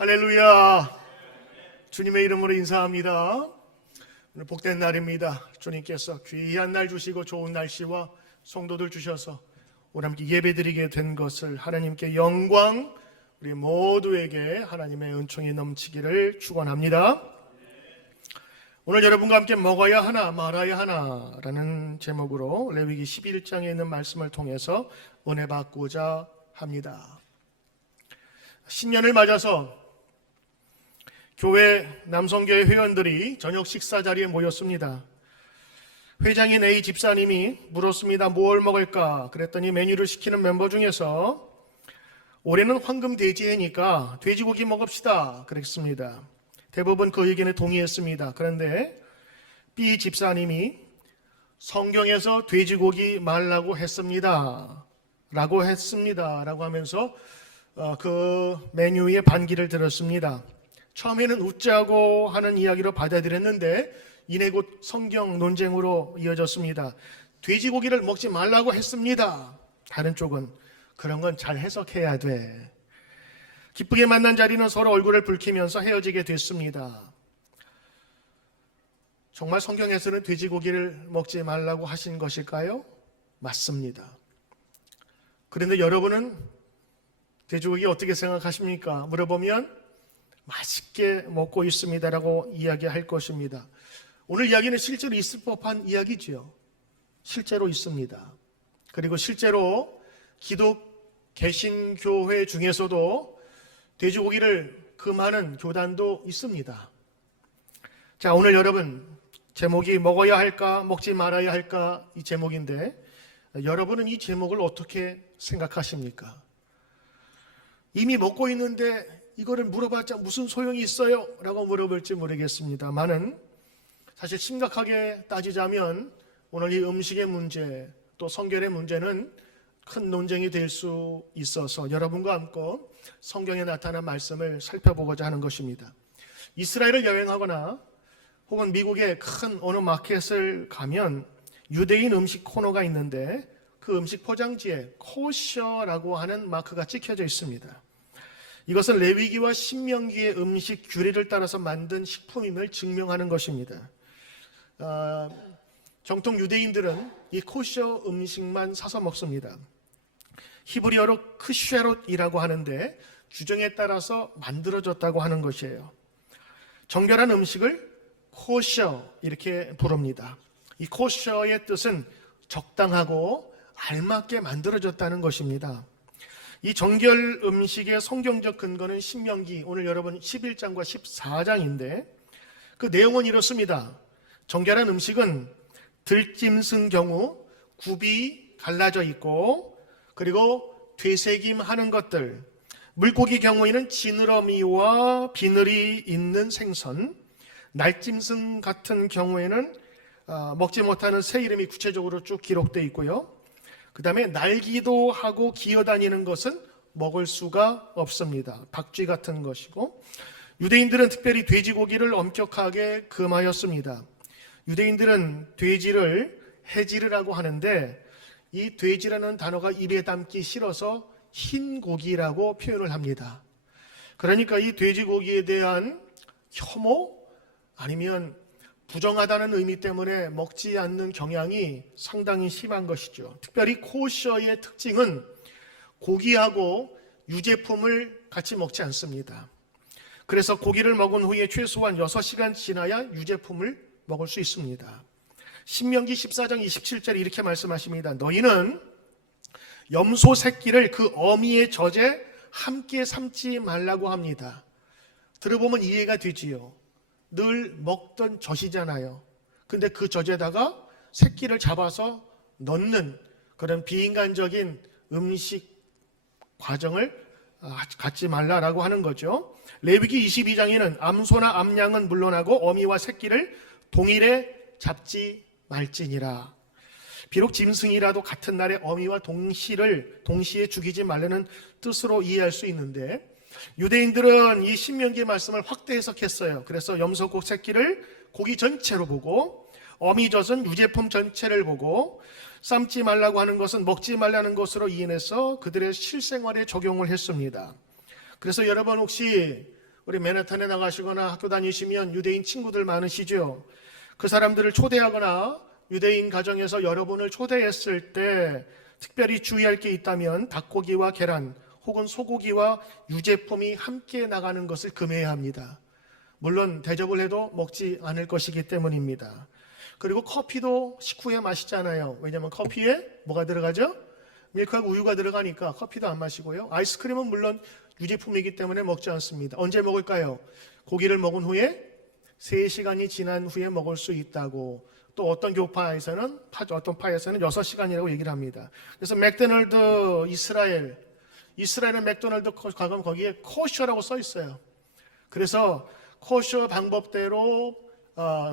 할렐루야. 주님의 이름으로 인사합니다. 오늘 복된 날입니다. 주님께서 귀한 날 주시고 좋은 날씨와 성도들 주셔서 오늘 함께 예배드리게 된 것을 하나님께 영광, 우리 모두에게 하나님의 은총이 넘치기를 축원합니다. 오늘 여러분과 함께 먹어야 하나 말아야 하나라는 제목으로 레위기 11장에 있는 말씀을 통해서 은혜 받고자 합니다. 신년을 맞아서 교회 남성교회 회원들이 저녁 식사 자리에 모였습니다. 회장인 A 집사님이 물었습니다. 뭘 먹을까? 그랬더니 메뉴를 시키는 멤버 중에서 올해는 황금 돼지해니까 돼지고기 먹읍시다 그랬습니다. 대부분 그 의견에 동의했습니다. 그런데 B 집사님이 성경에서 돼지고기 말라고 했습니다 라고 하면서 그 메뉴에 반기를 들었습니다. 처음에는 웃자고 하는 이야기로 받아들였는데 이내 곧 성경 논쟁으로 이어졌습니다. 돼지고기를 먹지 말라고 했습니다. 다른 쪽은 그런 건 잘 해석해야 돼. 기쁘게 만난 자리는 서로 얼굴을 붉히면서 헤어지게 됐습니다. 정말 성경에서는 돼지고기를 먹지 말라고 하신 것일까요? 맞습니다. 그런데 여러분은 돼지고기 어떻게 생각하십니까? 물어보면 맛있게 먹고 있습니다라고 이야기할 것입니다. 오늘 이야기는 실제로 있을 법한 이야기지요. 실제로 있습니다. 그리고 실제로 기독 개신교회 중에서도 돼지고기를 금하는 교단도 있습니다. 자, 오늘 여러분 제목이 먹어야 할까 먹지 말아야 할까 이 제목인데 여러분은 이 제목을 어떻게 생각하십니까? 이미 먹고 있는데 이거를 물어봤자 무슨 소용이 있어요? 라고 물어볼지 모르겠습니다만은 사실 심각하게 따지자면 오늘 이 음식의 문제 또 성결의 문제는 큰 논쟁이 될 수 있어서 여러분과 함께 성경에 나타난 말씀을 살펴보고자 하는 것입니다. 이스라엘을 여행하거나 혹은 미국의 큰 어느 마켓을 가면 유대인 음식 코너가 있는데 그 음식 포장지에 코셔라고 하는 마크가 찍혀져 있습니다. 이것은 레위기와 신명기의 음식 규례를 따라서 만든 식품임을 증명하는 것입니다. 정통 유대인들은 이 코셔 음식만 사서 먹습니다. 히브리어로 크쉐롯이라고 하는데 규정에 따라서 만들어졌다고 하는 것이에요. 정결한 음식을 코셔 이렇게 부릅니다. 이 코셔의 뜻은 적당하고 알맞게 만들어졌다는 것입니다. 이 정결 음식의 성경적 근거는 신명기 오늘 여러분 11장과 14장인데 그 내용은 이렇습니다. 정결한 음식은 들짐승 경우 굽이 갈라져 있고 그리고 되새김하는 것들, 물고기 경우에는 지느러미와 비늘이 있는 생선, 날짐승 같은 경우에는 먹지 못하는 새 이름이 구체적으로 쭉 기록되어 있고요. 그 다음에 날기도 하고 기어다니는 것은 먹을 수가 없습니다. 박쥐 같은 것이고 유대인들은 특별히 돼지고기를 엄격하게 금하였습니다. 유대인들은 돼지를 해지르라고 하는데 이 돼지라는 단어가 입에 담기 싫어서 흰 고기라고 표현을 합니다. 그러니까 이 돼지고기에 대한 혐오 아니면 부정하다는 의미 때문에 먹지 않는 경향이 상당히 심한 것이죠. 특별히 코셔의 특징은 고기하고 유제품을 같이 먹지 않습니다. 그래서 고기를 먹은 후에 최소한 6시간 지나야 유제품을 먹을 수 있습니다. 신명기 14장 27절에 이렇게 말씀하십니다. 너희는 염소 새끼를 그 어미의 젖에 함께 삶지 말라고 합니다. 들어보면 이해가 되지요. 늘 먹던 젖이잖아요. 근데 그 젖에다가 새끼를 잡아서 넣는 그런 비인간적인 음식 과정을 갖지 말라라고 하는 거죠. 레위기 22장에는 암소나 암양은 물론하고 어미와 새끼를 동일에 잡지 말지니라. 비록 짐승이라도 같은 날에 어미와 동시에 죽이지 말라는 뜻으로 이해할 수 있는데 유대인들은 이 신명기의 말씀을 확대 해석했어요. 그래서 염소고 새끼를 고기 전체로 보고 어미젖은 유제품 전체를 보고 삶지 말라고 하는 것은 먹지 말라는 것으로 이해해서 그들의 실생활에 적용을 했습니다. 그래서 여러분 혹시 우리 맨하탄에 나가시거나 학교 다니시면 유대인 친구들 많으시죠? 그 사람들을 초대하거나 유대인 가정에서 여러분을 초대했을 때 특별히 주의할 게 있다면 닭고기와 계란 혹은 소고기와 유제품이 함께 나가는 것을 금해야 합니다. 물론 대접을 해도 먹지 않을 것이기 때문입니다. 그리고 커피도 식후에 마시잖아요. 왜냐하면 커피에 뭐가 들어가죠? 밀크하고 우유가 들어가니까 커피도 안 마시고요. 아이스크림은 물론 유제품이기 때문에 먹지 않습니다. 언제 먹을까요? 고기를 먹은 후에 3시간이 지난 후에 먹을 수 있다고. 또 어떤 교파에서는 어떤 파에서는 6시간이라고 얘기를 합니다. 그래서 맥도날드 이스라엘의 맥도날드 가면 거기에 코셔라고 써 있어요. 그래서 코셔 방법대로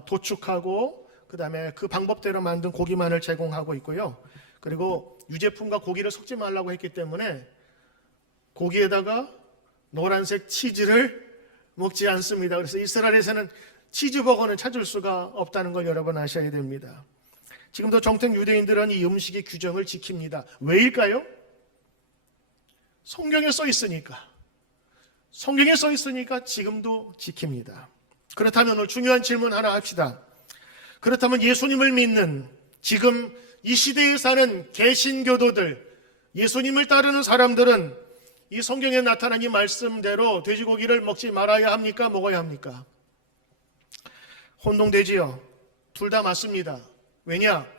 도축하고 그다음에 그 방법대로 만든 고기만을 제공하고 있고요. 그리고 유제품과 고기를 섞지 말라고 했기 때문에 고기에다가 노란색 치즈를 먹지 않습니다. 그래서 이스라엘에서는 치즈버거는 찾을 수가 없다는 걸 여러분 아셔야 됩니다. 지금도 정통 유대인들은 이 음식의 규정을 지킵니다. 왜일까요? 성경에 써 있으니까. 성경에 써 있으니까 지금도 지킵니다. 그렇다면 오늘 중요한 질문 하나 합시다. 그렇다면 예수님을 믿는 지금 이 시대에 사는 개신교도들, 예수님을 따르는 사람들은 이 성경에 나타난 이 말씀대로 돼지고기를 먹지 말아야 합니까? 먹어야 합니까? 혼동되지요. 둘 다 맞습니다. 왜냐?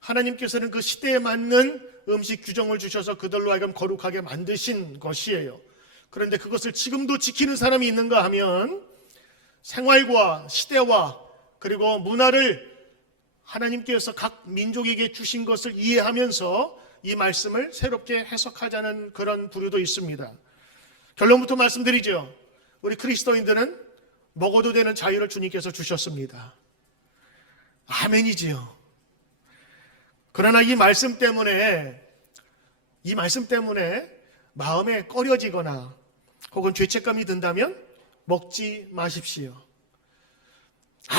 하나님께서는 그 시대에 맞는 음식 규정을 주셔서 그들로 하여금 거룩하게 만드신 것이에요. 그런데 그것을 지금도 지키는 사람이 있는가 하면 생활과 시대와 그리고 문화를 하나님께서 각 민족에게 주신 것을 이해하면서 이 말씀을 새롭게 해석하자는 그런 부류도 있습니다. 결론부터 말씀드리죠. 우리 그리스도인들은 먹어도 되는 자유를 주님께서 주셨습니다. 아멘이지요. 그러나 이 말씀 때문에 마음에 꺼려지거나 혹은 죄책감이 든다면 먹지 마십시오.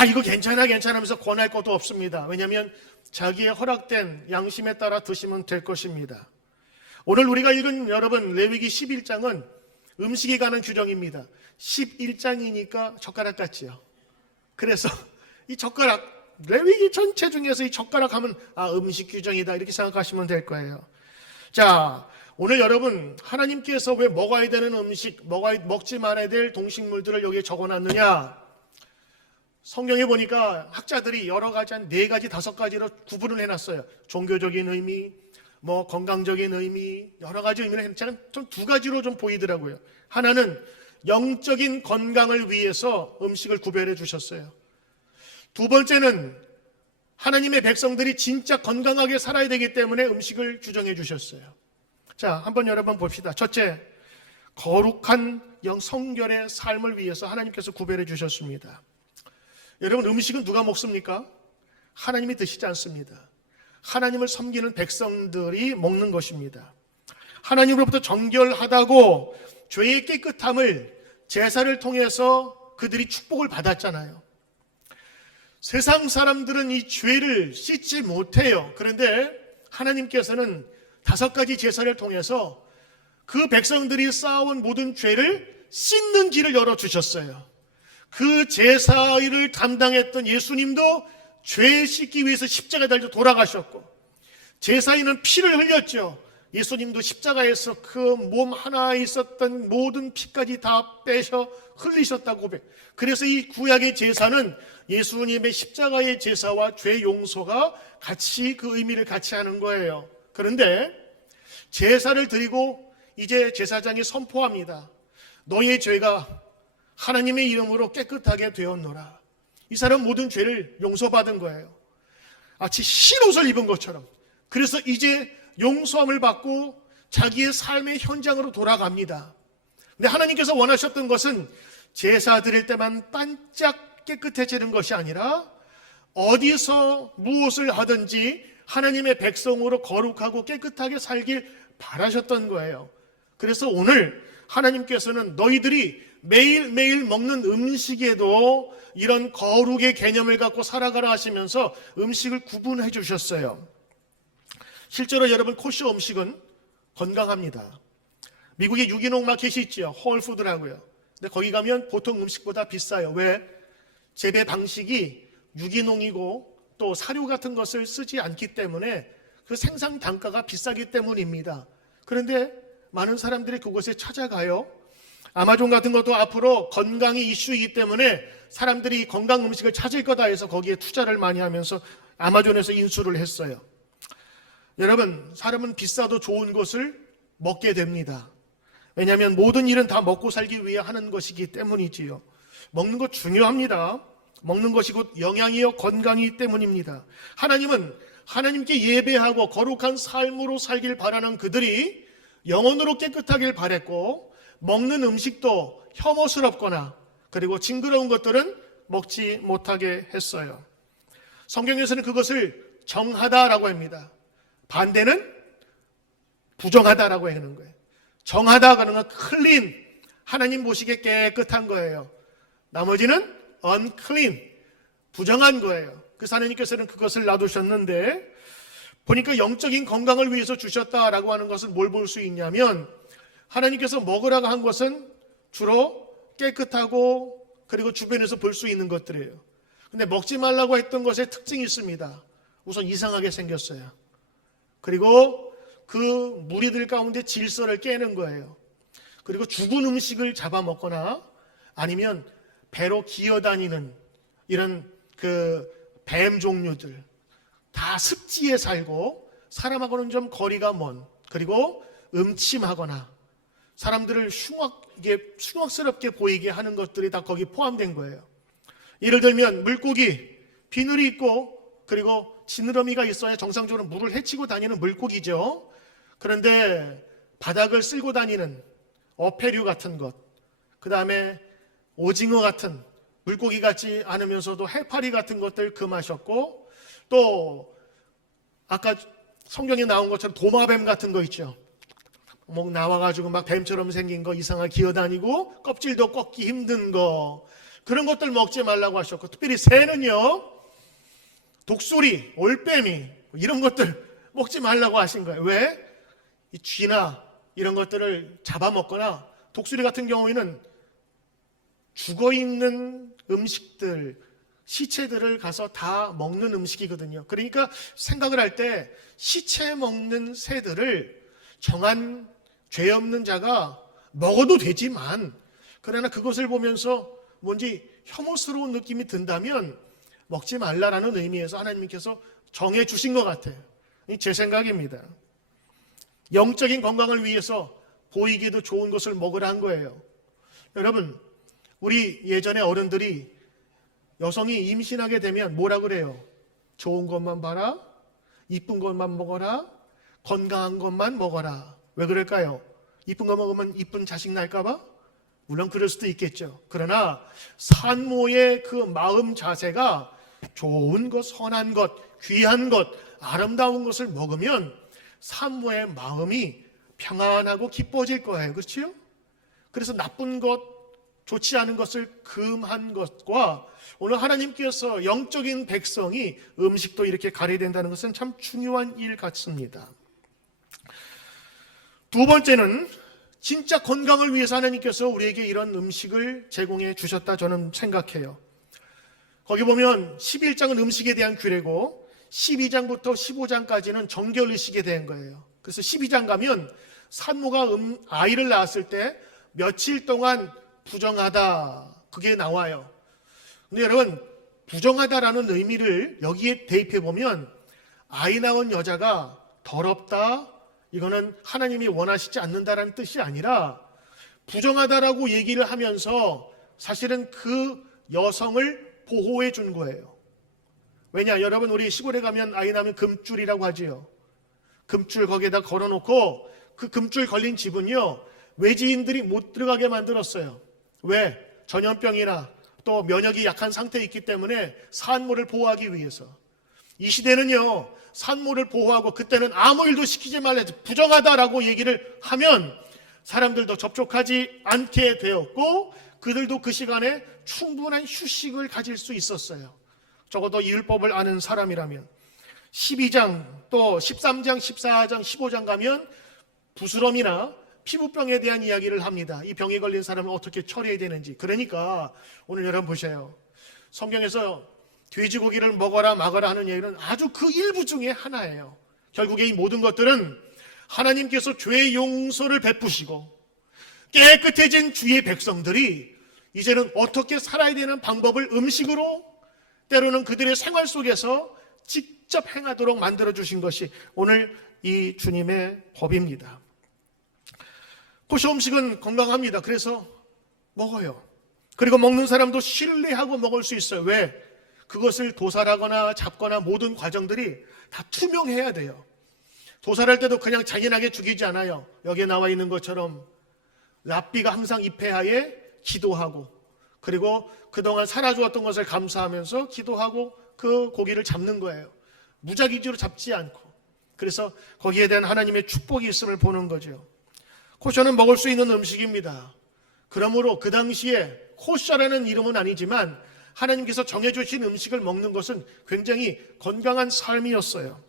이거 괜찮아 하면서 권할 것도 없습니다. 왜냐하면 자기의 허락된 양심에 따라 드시면 될 것입니다. 오늘 우리가 읽은 여러분 레위기 11장은 음식에 관한 규정입니다. 11장이니까 젓가락 같지요. 그래서 이 젓가락 레위기 전체 중에서 이 젓가락 하면 음식 규정이다 이렇게 생각하시면 될 거예요. 자, 오늘 여러분 하나님께서 왜 먹어야 되는 음식, 먹지 말아야 될 동식물들을 여기에 적어놨느냐? 성경에 보니까 학자들이 여러 가지 한 4가지, 5가지로 구분을 해놨어요. 종교적인 의미, 건강적인 의미, 여러 가지 의미를 했는데 좀 2가지로 좀 보이더라고요. 하나는 영적인 건강을 위해서 음식을 구별해 주셨어요. 2번째는 하나님의 백성들이 진짜 건강하게 살아야 되기 때문에 음식을 규정해 주셨어요. 자, 한번 여러분 봅시다. 첫째, 거룩한 성결의 삶을 위해서 하나님께서 구별해 주셨습니다. 여러분 음식은 누가 먹습니까? 하나님이 드시지 않습니다. 하나님을 섬기는 백성들이 먹는 것입니다. 하나님으로부터 정결하다고 죄의 깨끗함을 제사를 통해서 그들이 축복을 받았잖아요. 세상 사람들은 이 죄를 씻지 못해요. 그런데 하나님께서는 5가지 제사를 통해서 그 백성들이 쌓아온 모든 죄를 씻는 길을 열어주셨어요. 그 제사를 담당했던 예수님도 죄 씻기 위해서 십자가에 달려 돌아가셨고 제사인은 피를 흘렸죠. 예수님도 십자가에서 그 몸 하나에 있었던 모든 피까지 다 빼셔 흘리셨다고 고백. 그래서 이 구약의 제사는 예수님의 십자가의 제사와 죄 용서가 같이 그 의미를 같이 하는 거예요. 그런데 제사를 드리고 이제 제사장이 선포합니다. 너의 죄가 하나님의 이름으로 깨끗하게 되었노라. 이 사람 모든 죄를 용서받은 거예요. 마치 흰옷을 입은 것처럼. 그래서 이제 용서함을 받고 자기의 삶의 현장으로 돌아갑니다. 근데 하나님께서 원하셨던 것은 제사 드릴 때만 반짝 깨끗해지는 것이 아니라 어디서 무엇을 하든지 하나님의 백성으로 거룩하고 깨끗하게 살길 바라셨던 거예요. 그래서 오늘 하나님께서는 너희들이 매일매일 먹는 음식에도 이런 거룩의 개념을 갖고 살아가라 하시면서 음식을 구분해 주셨어요. 실제로 여러분 코쇼 음식은 건강합니다. 미국의 유기농 마켓이 있죠. 홀푸드라고요. 근데 거기 가면 보통 음식보다 비싸요. 왜? 재배 방식이 유기농이고 또 사료 같은 것을 쓰지 않기 때문에 그 생산 단가가 비싸기 때문입니다. 그런데 많은 사람들이 그곳에 찾아가요. 아마존 같은 것도 앞으로 건강이 이슈이기 때문에 사람들이 건강 음식을 찾을 거다 해서 거기에 투자를 많이 하면서 아마존에서 인수를 했어요. 여러분, 사람은 비싸도 좋은 것을 먹게 됩니다. 왜냐하면 모든 일은 다 먹고 살기 위해 하는 것이기 때문이지요. 먹는 것 중요합니다. 먹는 것이 곧 영양이요 건강이기 때문입니다. 하나님은 하나님께 예배하고 거룩한 삶으로 살길 바라는 그들이 영혼으로 깨끗하길 바랬고, 먹는 음식도 혐오스럽거나 그리고 징그러운 것들은 먹지 못하게 했어요. 성경에서는 그것을 정하다라고 합니다. 반대는 부정하다라고 하는 거예요. 정하다 그러는 건 클린, 하나님 보시기에 깨끗한 거예요. 나머지는 unclean, 부정한 거예요. 그래서 하나님께서는 그것을 놔두셨는데, 보니까 영적인 건강을 위해서 주셨다라고 하는 것은 뭘 볼 수 있냐면, 하나님께서 먹으라고 한 것은 주로 깨끗하고 그리고 주변에서 볼 수 있는 것들이에요. 근데 먹지 말라고 했던 것에 특징이 있습니다. 우선 이상하게 생겼어요. 그리고 그 무리들 가운데 질서를 깨는 거예요. 그리고 죽은 음식을 잡아먹거나 아니면 배로 기어다니는 이런 그 뱀 종류들, 다 습지에 살고 사람하고는 좀 거리가 먼, 그리고 음침하거나 사람들을 흉악스럽게 보이게 하는 것들이 다 거기 포함된 거예요. 예를 들면 물고기, 비늘이 있고 그리고 지느러미가 있어야 정상적으로 물을 헤치고 다니는 물고기죠. 그런데 바닥을 쓸고 다니는 어패류 같은 것, 그 다음에 오징어 같은 물고기 같지 않으면서도 해파리 같은 것들 금하셨고, 또 아까 성경에 나온 것처럼 도마뱀 같은 거 있죠. 목 나와가지고 막 뱀처럼 생긴 거 이상하게 기어다니고 껍질도 꺾기 힘든 거, 그런 것들 먹지 말라고 하셨고, 특별히 새는요, 독수리, 올빼미 이런 것들 먹지 말라고 하신 거예요. 왜? 이 쥐나 이런 것들을 잡아먹거나, 독수리 같은 경우에는 죽어있는 음식들, 시체들을 가서 다 먹는 음식이거든요. 그러니까 생각을 할 때 시체 먹는 새들을 정한 죄 없는 자가 먹어도 되지만, 그러나 그것을 보면서 뭔지 혐오스러운 느낌이 든다면 먹지 말라라는 의미에서 하나님께서 정해 주신 것 같아요. 제 생각입니다. 영적인 건강을 위해서 보이기도 좋은 것을 먹으라 한 거예요. 여러분, 우리 예전에 어른들이 여성이 임신하게 되면 뭐라 그래요? 좋은 것만 봐라, 이쁜 것만 먹어라, 건강한 것만 먹어라. 왜 그럴까요? 이쁜 거 먹으면 이쁜 자식 날까 봐? 물론 그럴 수도 있겠죠. 그러나 산모의 그 마음 자세가 좋은 것, 선한 것, 귀한 것, 아름다운 것을 먹으면 산모의 마음이 평안하고 기뻐질 거예요. 그렇죠? 그래서 나쁜 것, 좋지 않은 것을 금한 것과 오늘 하나님께서 영적인 백성이 음식도 이렇게 가려야 된다는 것은 참 중요한 일 같습니다. 두 번째는 진짜 건강을 위해서 하나님께서 우리에게 이런 음식을 제공해 주셨다 저는 생각해요. 거기 보면 11장은 음식에 대한 규례고 12장부터 15장까지는 정결의식에 대한 거예요. 그래서 12장 가면 산모가 아이를 낳았을 때 며칠 동안 부정하다, 그게 나와요. 근데 여러분, 부정하다라는 의미를 여기에 대입해 보면 아이 낳은 여자가 더럽다, 이거는 하나님이 원하시지 않는다라는 뜻이 아니라 부정하다라고 얘기를 하면서 사실은 그 여성을 보호해 준 거예요. 왜냐, 여러분, 우리 시골에 가면 아이 낳으면 금줄이라고 하지요. 금줄 거기에다 걸어놓고 그 금줄 걸린 집은요, 외지인들이 못 들어가게 만들었어요. 왜? 전염병이나 또 면역이 약한 상태에 있기 때문에 산모를 보호하기 위해서. 이 시대는요, 산모를 보호하고 그때는 아무 일도 시키지 말라, 부정하다라고 얘기를 하면 사람들도 접촉하지 않게 되었고, 그들도 그 시간에 충분한 휴식을 가질 수 있었어요. 적어도 이 율법을 아는 사람이라면. 12장 또 13장, 14장, 15장 가면 부스럼이나 피부병에 대한 이야기를 합니다. 이 병에 걸린 사람을 어떻게 처리해야 되는지. 그러니까 오늘 여러분 보세요. 성경에서 돼지고기를 먹어라 마거라 하는 얘기는 아주 그 일부 중에 하나예요. 결국에 이 모든 것들은 하나님께서 죄의 용서를 베푸시고 깨끗해진 주의 백성들이 이제는 어떻게 살아야 되는 방법을 음식으로, 때로는 그들의 생활 속에서 직접 행하도록 만들어주신 것이 오늘 이 주님의 법입니다. 코셔 음식은 건강합니다. 그래서 먹어요. 그리고 먹는 사람도 신뢰하고 먹을 수 있어요. 왜? 그것을 도살하거나 잡거나 모든 과정들이 다 투명해야 돼요. 도살할 때도 그냥 잔인하게 죽이지 않아요. 여기에 나와 있는 것처럼 랍비가 항상 이 폐하에 기도하고, 그리고 그동안 살아주었던 것을 감사하면서 기도하고 그 고기를 잡는 거예요. 무작위로 잡지 않고. 그래서 거기에 대한 하나님의 축복이 있음을 보는 거죠. 코셔는 먹을 수 있는 음식입니다. 그러므로 그 당시에 코셔라는 이름은 아니지만 하나님께서 정해주신 음식을 먹는 것은 굉장히 건강한 삶이었어요.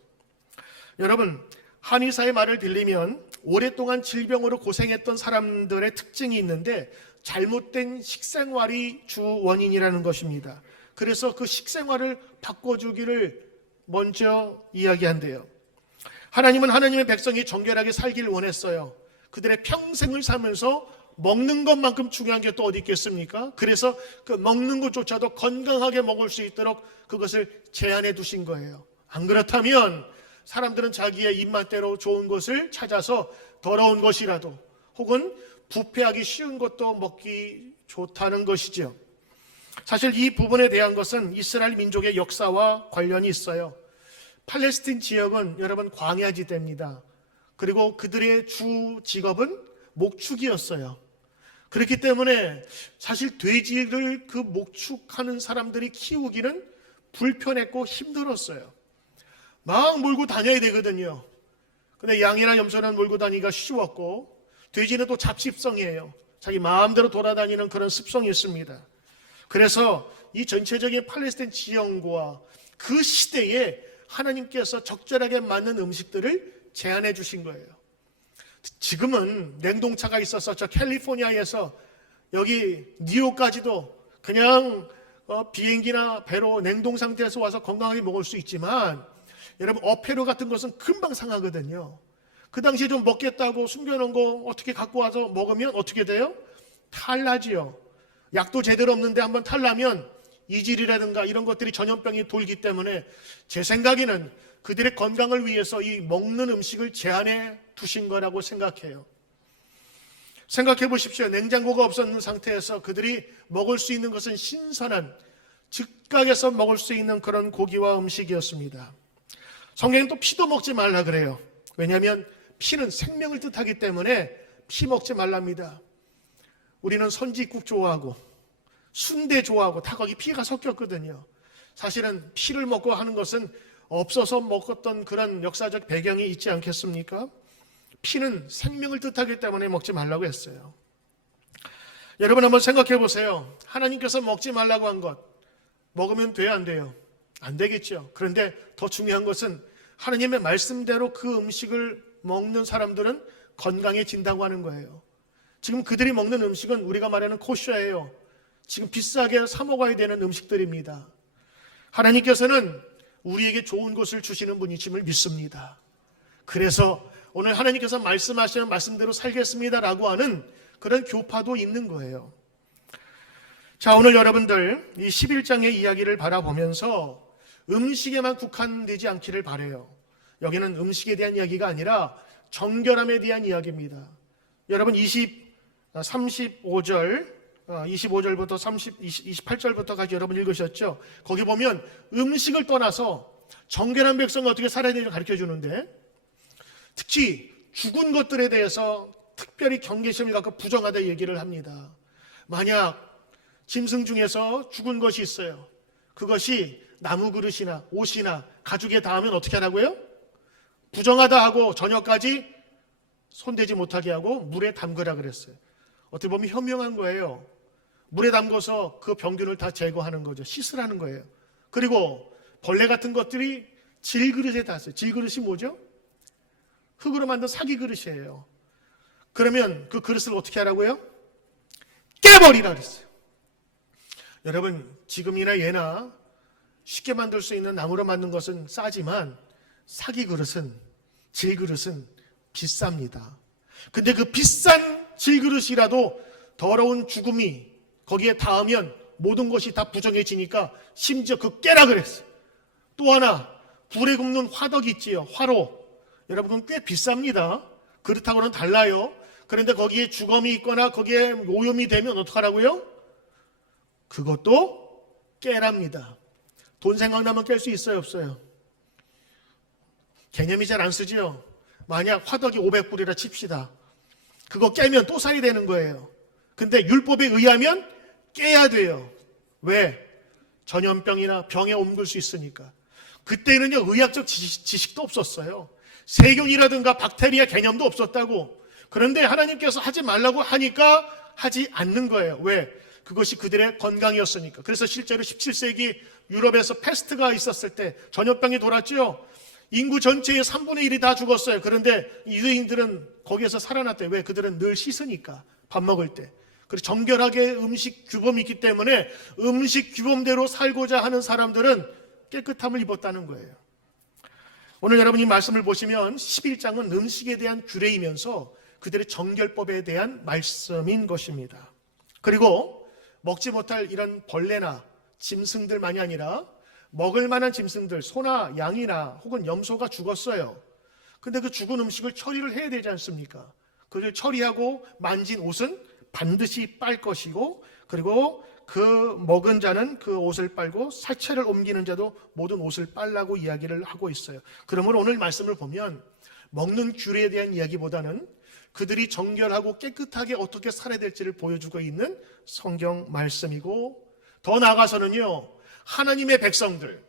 여러분, 한의사의 말을 빌리면 오랫동안 질병으로 고생했던 사람들의 특징이 있는데 잘못된 식생활이 주 원인이라는 것입니다. 그래서 그 식생활을 바꿔주기를 먼저 이야기한대요. 하나님은 하나님의 백성이 정결하게 살기를 원했어요. 그들의 평생을 살면서 먹는 것만큼 중요한 게 또 어디 있겠습니까? 그래서 그 먹는 것조차도 건강하게 먹을 수 있도록 그것을 제한해 두신 거예요. 안 그렇다면 사람들은 자기의 입맛대로 좋은 것을 찾아서 더러운 것이라도 혹은 부패하기 쉬운 것도 먹기 좋다는 것이죠. 사실 이 부분에 대한 것은 이스라엘 민족의 역사와 관련이 있어요. 팔레스틴 지역은 여러분 광야지대입니다. 그리고 그들의 주 직업은 목축이었어요. 그렇기 때문에 사실 돼지를 그 목축하는 사람들이 키우기는 불편했고 힘들었어요. 막 몰고 다녀야 되거든요. 근데 양이나 염소는 몰고 다니기가 쉬웠고, 돼지는 또 잡식성이에요. 자기 마음대로 돌아다니는 그런 습성이 있습니다. 그래서 이 전체적인 팔레스타인 지형과 그 시대에 하나님께서 적절하게 맞는 음식들을 제안해 주신 거예요. 지금은 냉동차가 있어서 저 캘리포니아에서 여기 뉴욕까지도 그냥 비행기나 배로 냉동 상태에서 와서 건강하게 먹을 수 있지만, 여러분 어패류 같은 것은 금방 상하거든요. 그 당시에 좀 먹겠다고 숨겨놓은 거 어떻게 갖고 와서 먹으면 어떻게 돼요? 탈나지요. 약도 제대로 없는데 한번 탈나면 이질이라든가 이런 것들이 전염병이 돌기 때문에 제 생각에는 그들의 건강을 위해서 이 먹는 음식을 제한해 두신 거라고 생각해요. 생각해 보십시오. 냉장고가 없었는 상태에서 그들이 먹을 수 있는 것은 신선한 즉각에서 먹을 수 있는 그런 고기와 음식이었습니다. 성경은 또 피도 먹지 말라 그래요. 왜냐하면 피는 생명을 뜻하기 때문에 피 먹지 말랍니다. 우리는 선지국 좋아하고 순대 좋아하고 다 거기 피가 섞였거든요. 사실은 피를 먹고 하는 것은 없어서 먹었던 그런 역사적 배경이 있지 않겠습니까? 피는 생명을 뜻하기 때문에 먹지 말라고 했어요. 여러분 한번 생각해 보세요. 하나님께서 먹지 말라고 한 것 먹으면 돼요, 안 돼요? 안 되겠죠. 그런데 더 중요한 것은 하나님의 말씀대로 그 음식을 먹는 사람들은 건강해진다고 하는 거예요. 지금 그들이 먹는 음식은 우리가 말하는 코셔예요. 지금 비싸게 사 먹어야 되는 음식들입니다. 하나님께서는 우리에게 좋은 것을 주시는 분이심을 믿습니다. 그래서 오늘 하나님께서 말씀하시는 말씀대로 살겠습니다라고 하는 그런 교파도 있는 거예요. 자, 오늘 여러분들 이 11장의 이야기를 바라보면서 음식에만 국한되지 않기를 바라요. 여기는 음식에 대한 이야기가 아니라 정결함에 대한 이야기입니다. 여러분 35절 25절부터 28절부터까지 여러분 읽으셨죠? 거기 보면 음식을 떠나서 정결한 백성은 어떻게 살아야 되는지 가르쳐 주는데, 특히 죽은 것들에 대해서 특별히 경계심을 갖고 부정하다 얘기를 합니다. 만약 짐승 중에서 죽은 것이 있어요. 그것이 나무 그릇이나 옷이나 가죽에 닿으면 어떻게 하라고요? 부정하다 하고 저녁까지 손대지 못하게 하고 물에 담그라 그랬어요. 어떻게 보면 현명한 거예요. 물에 담궈서 그 병균을 다 제거하는 거죠. 씻으라는 거예요. 그리고 벌레 같은 것들이 질그릇에 닿았어요. 질그릇이 뭐죠? 흙으로 만든 사기 그릇이에요. 그러면 그 그릇을 어떻게 하라고요? 깨버리라 그랬어요. 여러분, 지금이나 예나 쉽게 만들 수 있는 나무로 만든 것은 싸지만 사기 그릇은, 질그릇은 비쌉니다. 근데 그 비싼 질그릇이라도 더러운 죽음이 거기에 닿으면 모든 것이 다 부정해지니까 심지어 그 깨라 그랬어요. 또 하나, 불에 굽는 화덕 있지요, 화로. 여러분, 그건 꽤 비쌉니다. 그릇하고는 달라요. 그런데 거기에 주검이 있거나 거기에 오염이 되면 어떡하라고요? 그것도 깨랍니다. 돈 생각나면 깰 수 있어요, 없어요? 개념이 잘 안 쓰지요. 만약 화덕이 500불이라 칩시다. 그거 깨면 또 살이 되는 거예요. 근데 율법에 의하면 깨야 돼요. 왜? 전염병이나 병에 옮길 수 있으니까. 그때는요, 의학적 지식도 없었어요. 세균이라든가 박테리아 개념도 없었다고. 그런데 하나님께서 하지 말라고 하니까 하지 않는 거예요. 왜? 그것이 그들의 건강이었으니까. 그래서 실제로 17세기 유럽에서 패스트가 있었을 때 전염병이 돌았죠. 인구 전체의 3분의 1이 다 죽었어요. 그런데 유대인들은 거기에서 살아났대요. 왜? 그들은 늘 씻으니까, 밥 먹을 때. 그리고 정결하게 음식 규범이 있기 때문에 음식 규범대로 살고자 하는 사람들은 깨끗함을 입었다는 거예요. 오늘 여러분이 말씀을 보시면 11장은 음식에 대한 규례이면서 그들의 정결법에 대한 말씀인 것입니다. 그리고 먹지 못할 이런 벌레나 짐승들만이 아니라 먹을 만한 짐승들, 소나 양이나 혹은 염소가 죽었어요. 근데 그 죽은 음식을 처리를 해야 되지 않습니까? 그걸 처리하고 만진 옷은 반드시 빨 것이고, 그리고 그 먹은 자는 그 옷을 빨고 사체를 옮기는 자도 모든 옷을 빨라고 이야기를 하고 있어요. 그러므로 오늘 말씀을 보면 먹는 규례에 대한 이야기보다는 그들이 정결하고 깨끗하게 어떻게 살아야 될지를 보여주고 있는 성경 말씀이고, 더 나아가서는요, 하나님의 백성들,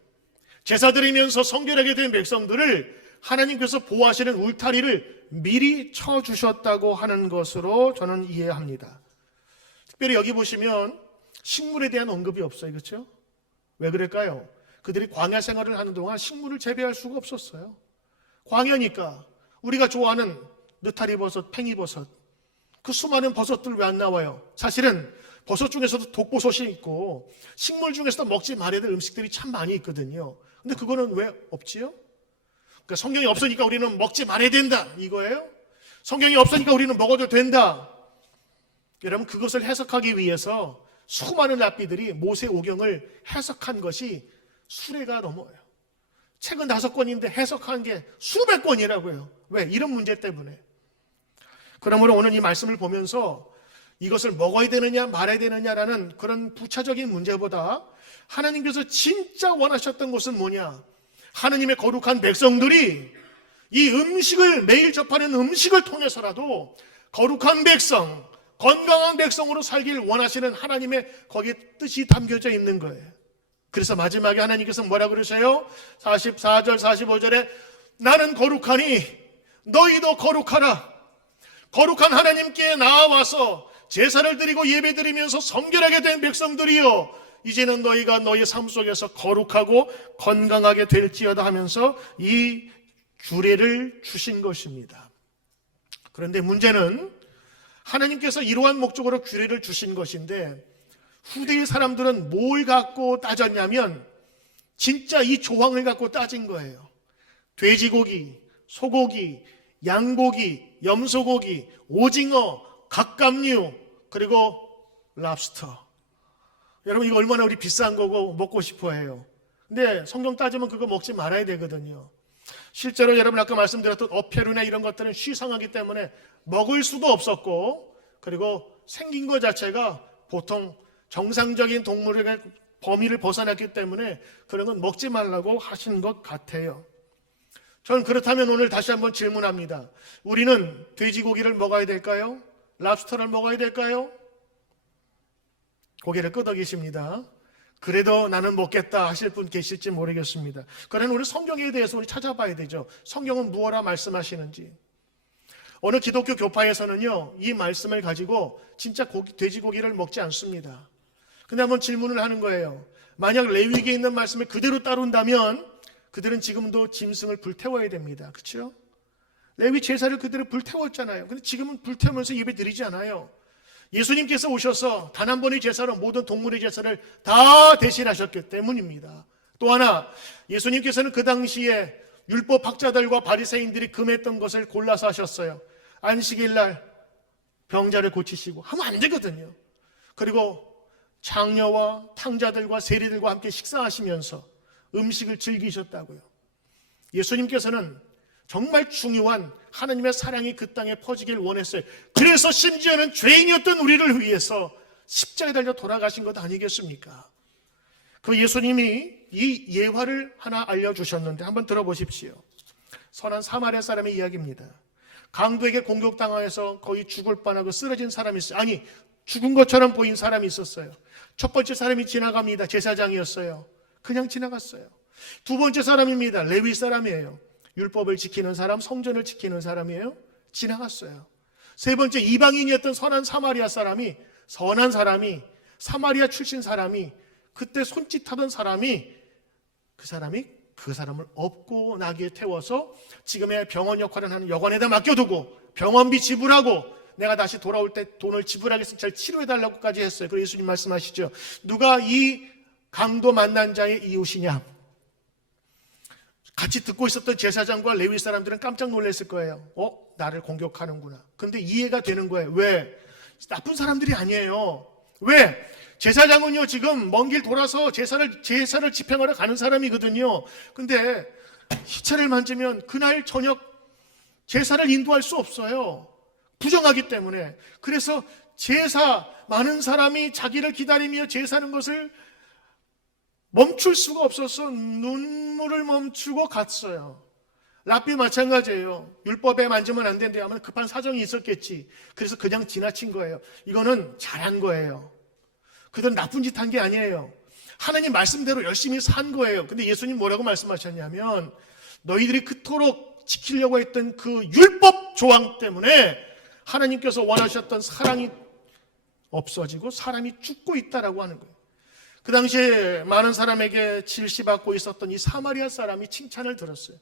제사 드리면서 성결하게 된 백성들을 하나님께서 보호하시는 울타리를 미리 쳐주셨다고 하는 것으로 저는 이해합니다. 특별히 여기 보시면 식물에 대한 언급이 없어요. 그렇죠? 왜 그럴까요? 그들이 광야 생활을 하는 동안 식물을 재배할 수가 없었어요. 광야니까. 우리가 좋아하는 느타리버섯, 팽이버섯, 그 수많은 버섯들 왜 안 나와요? 사실은 버섯 중에서도 독버섯이 있고 식물 중에서도 먹지 말아야 될 음식들이 참 많이 있거든요. 근데 그거는 왜 없지요? 그러니까 성경이 없으니까 우리는 먹지 말아야 된다, 이거예요? 성경이 없으니까 우리는 먹어도 된다. 여러분, 그것을 해석하기 위해서 수많은 랍비들이 모세오경을 해석한 것이 수레가 넘어요. 책은 5권인데 해석한 게 수백 권이라고요. 왜? 이런 문제 때문에. 그러므로 오늘 이 말씀을 보면서 이것을 먹어야 되느냐 말아야 되느냐라는 그런 부차적인 문제보다 하나님께서 진짜 원하셨던 것은 뭐냐? 하나님의 거룩한 백성들이 이 음식을, 매일 접하는 음식을 통해서라도 거룩한 백성, 건강한 백성으로 살길 원하시는 하나님의 거기에 뜻이 담겨져 있는 거예요. 그래서 마지막에 하나님께서 뭐라 그러세요? 44절 45절에 나는 거룩하니 너희도 거룩하라. 거룩한 하나님께 나아와서 제사를 드리고 예배 드리면서 성결하게 된 백성들이여, 이제는 너희가 너희 삶 속에서 거룩하고 건강하게 될지어다 하면서 이 규례를 주신 것입니다. 그런데 문제는 하나님께서 이러한 목적으로 규례를 주신 것인데 후대의 사람들은 뭘 갖고 따졌냐면 진짜 이 조항을 갖고 따진 거예요. 돼지고기, 소고기, 양고기, 염소고기, 오징어, 갑각류, 그리고 랍스터. 여러분, 이거 얼마나 우리 비싼 거고 먹고 싶어 해요. 근데 성경 따지면 그거 먹지 말아야 되거든요. 실제로 여러분 아까 말씀드렸던 어패류나 이런 것들은 쉬상하기 때문에 먹을 수도 없었고, 그리고 생긴 것 자체가 보통 정상적인 동물의 범위를 벗어났기 때문에 그런 건 먹지 말라고 하신 것 같아요. 저는 그렇다면 오늘 다시 한번 질문합니다. 우리는 돼지고기를 먹어야 될까요? 랍스터를 먹어야 될까요? 고개를 끄덕이십니다. 그래도 나는 먹겠다 하실 분 계실지 모르겠습니다. 그러나 우리 성경에 대해서 우리 찾아봐야 되죠. 성경은 무엇라 말씀하시는지. 어느 기독교 교파에서는요, 이 말씀을 가지고 진짜 돼지고기를 먹지 않습니다. 근데 한번 질문을 하는 거예요. 만약 레위기에 있는 말씀을 그대로 따른다면 그들은 지금도 짐승을 불태워야 됩니다. 그렇죠? 레위 제사를 그대로 불태웠잖아요. 근데 지금은 불태우면서 예배 드리지 않아요. 예수님께서 오셔서 단 한 번의 제사로 모든 동물의 제사를 다 대신하셨기 때문입니다. 또 하나, 예수님께서는 그 당시에 율법 학자들과 바리새인들이 금했던 것을 골라서 하셨어요. 안식일 날 병자를 고치시고 하면 안 되거든요. 그리고 장녀와 탕자들과 세리들과 함께 식사하시면서 음식을 즐기셨다고요. 예수님께서는 정말 중요한 하나님의 사랑이 그 땅에 퍼지길 원했어요. 그래서 심지어는 죄인이었던 우리를 위해서 십자가에 달려 돌아가신 것 아니겠습니까? 그 예수님이 이 예화를 하나 알려주셨는데 한번 들어보십시오. 선한 사마리아 사람의 이야기입니다. 강도에게 공격당해서 거의 죽을 뻔하고 쓰러진 사람이 있어요. 아니, 죽은 것처럼 보인 사람이 있었어요. 첫 번째 사람이 지나갑니다. 제사장이었어요. 그냥 지나갔어요. 두 번째 사람입니다. 레위 사람이에요. 율법을 지키는 사람, 성전을 지키는 사람이에요. 지나갔어요. 세 번째, 이방인이었던 선한 사마리아 사람이, 선한 사람이, 사마리아 출신 사람이, 그때 손짓하던 사람이 그 사람을 업고 나귀에 태워서 지금의 병원 역할을 하는 여관에다 맡겨두고 병원비 지불하고 내가 다시 돌아올 때 돈을 지불하겠으니 잘 치료해달라고까지 했어요. 그래서 예수님 말씀하시죠. 누가 이 강도 만난 자의 이웃이냐? 같이 듣고 있었던 제사장과 레위 사람들은 깜짝 놀랐을 거예요. 나를 공격하는구나. 근데 이해가 되는 거예요. 왜? 나쁜 사람들이 아니에요. 왜? 제사장은요, 지금 먼 길 돌아서 제사를 집행하러 가는 사람이거든요. 근데 시체를 만지면 그날 저녁 제사를 인도할 수 없어요. 부정하기 때문에. 그래서 많은 사람이 자기를 기다리며 제사하는 것을 멈출 수가 없어서 눈물을 멈추고 갔어요. 랍비 마찬가지예요. 율법에 만지면 안 된대 하면 급한 사정이 있었겠지. 그래서 그냥 지나친 거예요. 이거는 잘한 거예요. 그들은 나쁜 짓 한 게 아니에요. 하나님 말씀대로 열심히 산 거예요. 근데 예수님 뭐라고 말씀하셨냐면 너희들이 그토록 지키려고 했던 그 율법 조항 때문에 하나님께서 원하셨던 사랑이 없어지고 사람이 죽고 있다라고 하는 거예요. 그 당시에 많은 사람에게 질시받고 있었던 이 사마리아 사람이 칭찬을 들었어요.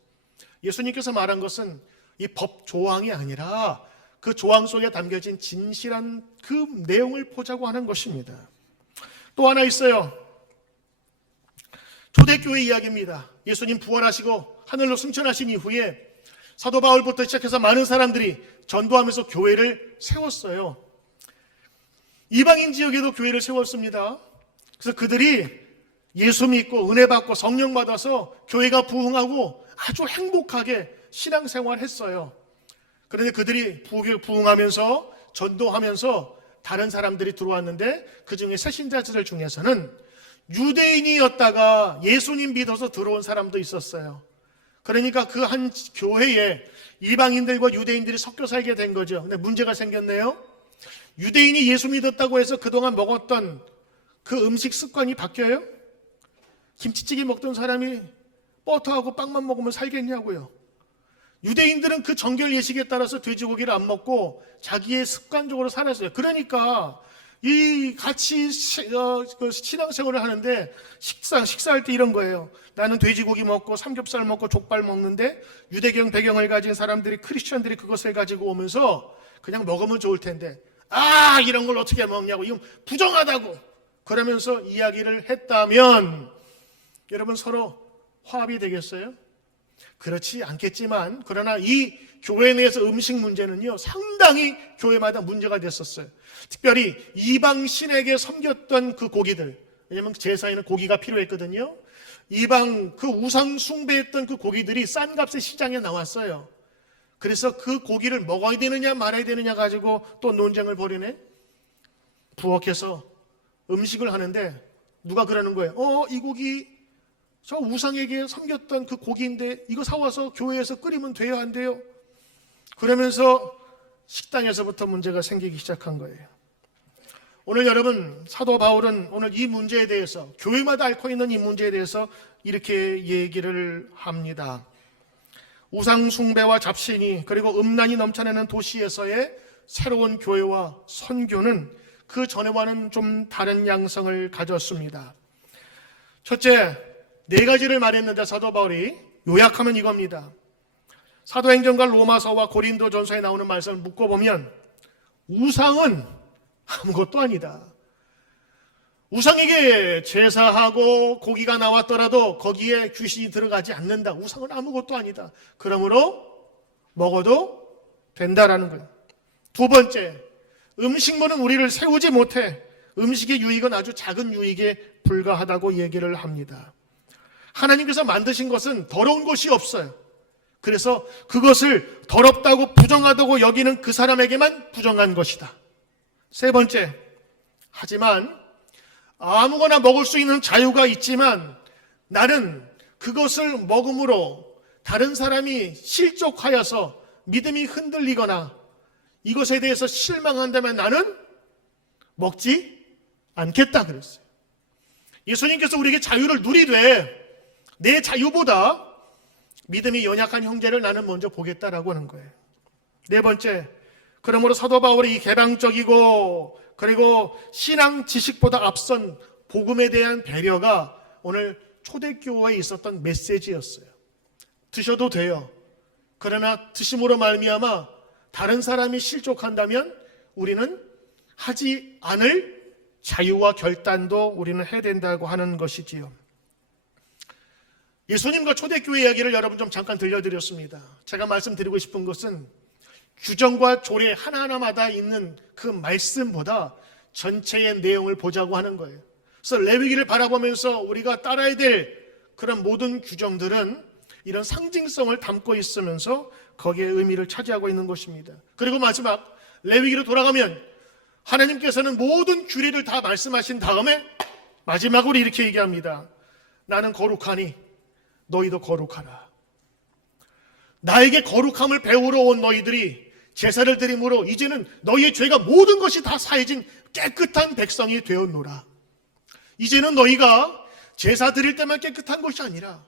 예수님께서 말한 것은 이 법 조항이 아니라 그 조항 속에 담겨진 진실한 그 내용을 보자고 하는 것입니다. 또 하나 있어요. 초대교회 이야기입니다. 예수님 부활하시고 하늘로 승천하신 이후에 사도 바울부터 시작해서 많은 사람들이 전도하면서 교회를 세웠어요. 이방인 지역에도 교회를 세웠습니다. 그래서 그들이 예수 믿고 은혜 받고 성령 받아서 교회가 부흥하고 아주 행복하게 신앙생활을 했어요. 그런데 그들이 부흥하면서 전도하면서 다른 사람들이 들어왔는데 그 중에 새신자들 중에서는 유대인이었다가 예수님 믿어서 들어온 사람도 있었어요. 그러니까 그 한 교회에 이방인들과 유대인들이 섞여 살게 된 거죠. 근데 문제가 생겼네요. 유대인이 예수 믿었다고 해서 그동안 먹었던 그 음식 습관이 바뀌어요? 김치찌개 먹던 사람이 버터하고 빵만 먹으면 살겠냐고요. 유대인들은 그 정결 예식에 따라서 돼지고기를 안 먹고 자기의 습관적으로 살았어요. 그러니까 이 같이 신앙생활을 하는데 식사할 때 이런 거예요. 나는 돼지고기 먹고 삼겹살 먹고 족발 먹는데 유대경 배경을 가진 사람들이 크리스천들이 그것을 가지고 오면서 그냥 먹으면 좋을 텐데 이런 걸 어떻게 먹냐고 이건 부정하다고 그러면서 이야기를 했다면 여러분 서로 화합이 되겠어요? 그렇지 않겠지만 그러나 이 교회 내에서 음식 문제는요 상당히 교회마다 문제가 됐었어요. 특별히 이방 신에게 섬겼던 그 고기들, 왜냐하면 제사에는 고기가 필요했거든요. 이방 그 우상 숭배했던 그 고기들이 싼 값에 시장에 나왔어요. 그래서 그 고기를 먹어야 되느냐 말아야 되느냐 가지고 또 논쟁을 벌이네. 부엌에서 음식을 하는데 누가 그러는 거예요. 이 고기 저 우상에게 섬겼던 그 고기인데 이거 사와서 교회에서 끓이면 돼요 안 돼요? 그러면서 식당에서부터 문제가 생기기 시작한 거예요. 오늘 여러분 사도 바울은 오늘 이 문제에 대해서 교회마다 앓고 있는 이 문제에 대해서 이렇게 얘기를 합니다. 우상 숭배와 잡신이 그리고 음란이 넘쳐나는 도시에서의 새로운 교회와 선교는 그 전에와는 좀 다른 양상을 가졌습니다. 첫째, 4가지를 말했는데 사도 바울이 요약하면 이겁니다. 사도행전과 로마서와 고린도전서에 나오는 말씀을 묶어보면 우상은 아무것도 아니다. 우상에게 제사하고 고기가 나왔더라도 거기에 귀신이 들어가지 않는다. 우상은 아무것도 아니다. 그러므로 먹어도 된다라는 거예요. 두 번째, 음식물은 우리를 세우지 못해. 음식의 유익은 아주 작은 유익에 불과하다고 얘기를 합니다. 하나님께서 만드신 것은 더러운 것이 없어요. 그래서 그것을 더럽다고 부정하다고 여기는 그 사람에게만 부정한 것이다. 세 번째, 하지만 아무거나 먹을 수 있는 자유가 있지만 나는 그것을 먹음으로 다른 사람이 실족하여서 믿음이 흔들리거나 이것에 대해서 실망한다면 나는 먹지 않겠다 그랬어요. 예수님께서 우리에게 자유를 누리되 내 자유보다 믿음이 연약한 형제를 나는 먼저 보겠다라고 하는 거예요. 네 번째, 그러므로 사도 바울의 이 개방적이고 그리고 신앙 지식보다 앞선 복음에 대한 배려가 오늘 초대교회에 있었던 메시지였어요. 드셔도 돼요. 그러나 드심으로 말미암아 다른 사람이 실족한다면 우리는 하지 않을 자유와 결단도 우리는 해야 된다고 하는 것이지요. 예수님과 초대교회 이야기를 여러분 좀 잠깐 들려드렸습니다. 제가 말씀드리고 싶은 것은 규정과 조례 하나하나마다 있는 그 말씀보다 전체의 내용을 보자고 하는 거예요. 그래서 레위기를 바라보면서 우리가 따라야 될 그런 모든 규정들은 이런 상징성을 담고 있으면서 거기에 의미를 차지하고 있는 것입니다. 그리고 마지막 레위기로 돌아가면 하나님께서는 모든 규례를 다 말씀하신 다음에 마지막으로 이렇게 얘기합니다. 나는 거룩하니 너희도 거룩하라. 나에게 거룩함을 배우러 온 너희들이 제사를 드림으로 이제는 너희의 죄가 모든 것이 다 사해진 깨끗한 백성이 되었노라. 이제는 너희가 제사 드릴 때만 깨끗한 것이 아니라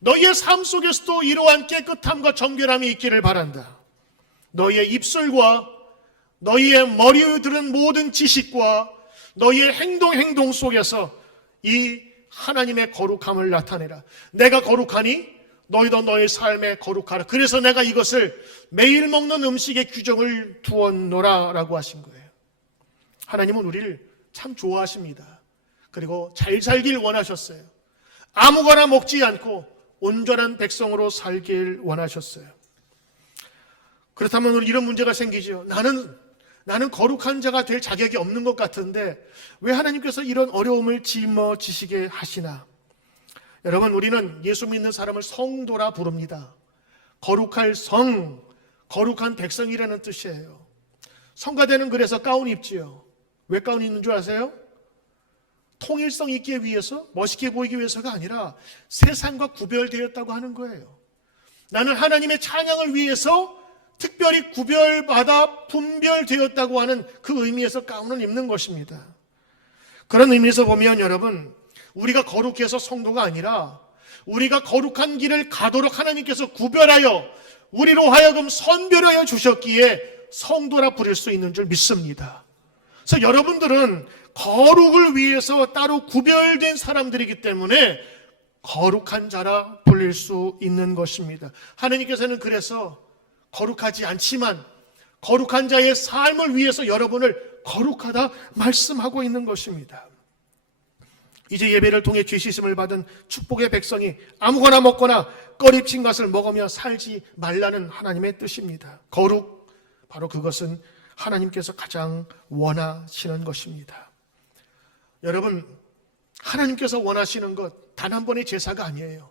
너희의 삶 속에서도 이러한 깨끗함과 정결함이 있기를 바란다. 너희의 입술과 너희의 머리에 들은 모든 지식과 너희의 행동 속에서 이 하나님의 거룩함을 나타내라. 내가 거룩하니 너희도 너희 삶에 거룩하라. 그래서 내가 이것을 매일 먹는 음식의 규정을 두었노라 라고 하신 거예요. 하나님은 우리를 참 좋아하십니다. 그리고 잘 살길 원하셨어요. 아무거나 먹지 않고 온전한 백성으로 살길 원하셨어요. 그렇다면 이런 문제가 생기죠. 나는 거룩한 자가 될 자격이 없는 것 같은데 왜 하나님께서 이런 어려움을 짊어지시게 하시나? 여러분, 우리는 예수 믿는 사람을 성도라 부릅니다. 거룩할 성, 거룩한 백성이라는 뜻이에요. 성가대는 그래서 가운 입지요. 왜 가운 입는 줄 아세요? 통일성 있기 위해서, 멋있게 보이기 위해서가 아니라 세상과 구별되었다고 하는 거예요. 나는 하나님의 찬양을 위해서 특별히 구별받아 분별되었다고 하는 그 의미에서 가운을 입는 것입니다. 그런 의미에서 보면 여러분, 우리가 거룩해서 성도가 아니라 우리가 거룩한 길을 가도록 하나님께서 구별하여 우리로 하여금 선별하여 주셨기에 성도라 부를 수 있는 줄 믿습니다. 그래서 여러분들은 거룩을 위해서 따로 구별된 사람들이기 때문에 거룩한 자라 불릴 수 있는 것입니다. 하나님께서는 그래서 거룩하지 않지만 거룩한 자의 삶을 위해서 여러분을 거룩하다 말씀하고 있는 것입니다. 이제 예배를 통해 죄 씻음을 받은 축복의 백성이 아무거나 먹거나 꺼리친 것을 먹으며 살지 말라는 하나님의 뜻입니다. 거룩, 바로 그것은 하나님께서 가장 원하시는 것입니다. 여러분, 하나님께서 원하시는 것 단 한 번의 제사가 아니에요.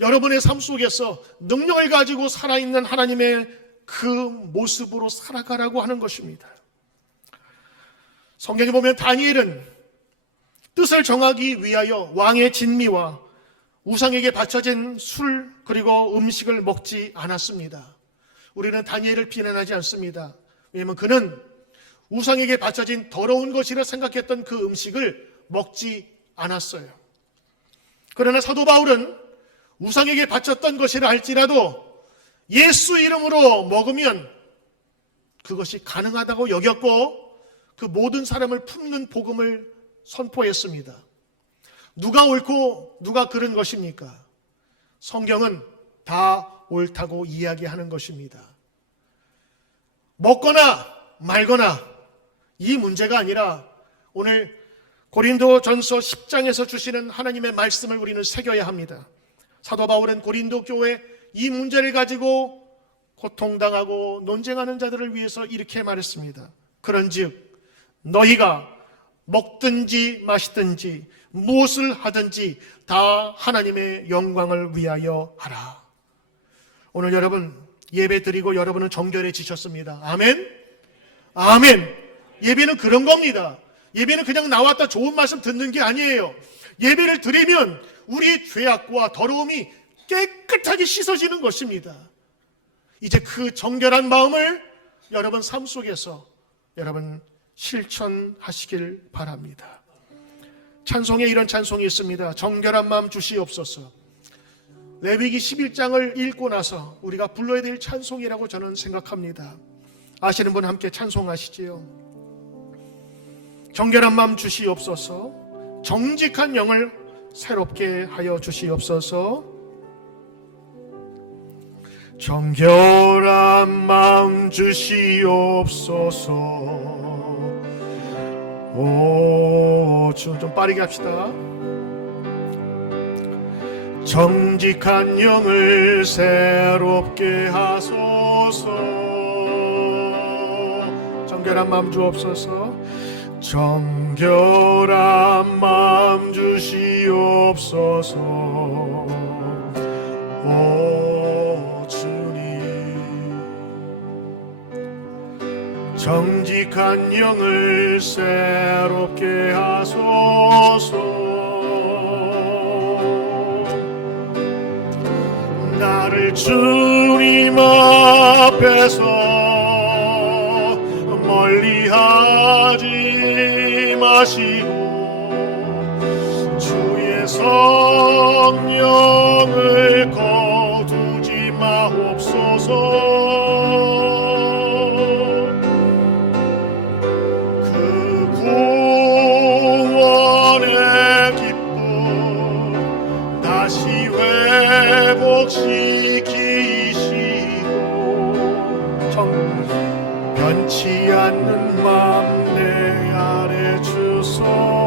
여러분의 삶 속에서 능력을 가지고 살아있는 하나님의 그 모습으로 살아가라고 하는 것입니다. 성경에 보면 다니엘은 뜻을 정하기 위하여 왕의 진미와 우상에게 바쳐진 술 그리고 음식을 먹지 않았습니다. 우리는 다니엘을 비난하지 않습니다. 왜냐하면 그는 우상에게 바쳐진 더러운 것이라 생각했던 그 음식을 먹지 않았어요. 그러나 사도 바울은 우상에게 바쳤던 것이라 할지라도 예수 이름으로 먹으면 그것이 가능하다고 여겼고 그 모든 사람을 품는 복음을 선포했습니다. 누가 옳고 누가 그른 것입니까? 성경은 다 옳다고 이야기하는 것입니다. 먹거나 말거나 이 문제가 아니라 오늘 고린도전서 10장에서 주시는 하나님의 말씀을 우리는 새겨야 합니다. 사도 바울은 고린도 교회 이 문제를 가지고 고통당하고 논쟁하는 자들을 위해서 이렇게 말했습니다. 그런즉 너희가 먹든지 마시든지 무엇을 하든지 다 하나님의 영광을 위하여 하라. 오늘 여러분 예배 드리고 여러분은 정결해지셨습니다. 아멘? 아멘. 예배는 그런 겁니다. 예배는 그냥 나왔다 좋은 말씀 듣는 게 아니에요. 예배를 드리면 우리의 죄악과 더러움이 깨끗하게 씻어지는 것입니다. 이제 그 정결한 마음을 여러분 삶 속에서 여러분 실천하시길 바랍니다. 찬송에 이런 찬송이 있습니다. 정결한 마음 주시옵소서. 레위기 11장을 읽고 나서 우리가 불러야 될 찬송이라고 저는 생각합니다. 아시는 분 함께 찬송하시지요. 정결한 마음 주시옵소서. 정직한 영을 새롭게 하여 주시옵소서. 정결한 마음 주시옵소서. 좀 빠르게 합시다. 정직한 영을 새롭게 하소서. 정결한 마음 주옵소서. 정결한 마음 주시옵소서. 오 주님, 정직한 영을 새롭게 하소서. 나를 주님 앞에서 멀리하지 마시고 주의 성령을 거두지 마옵소서. 그 구원의 기쁨 다시 회복시키시고 변치 않는 맘 내 아래 주소서.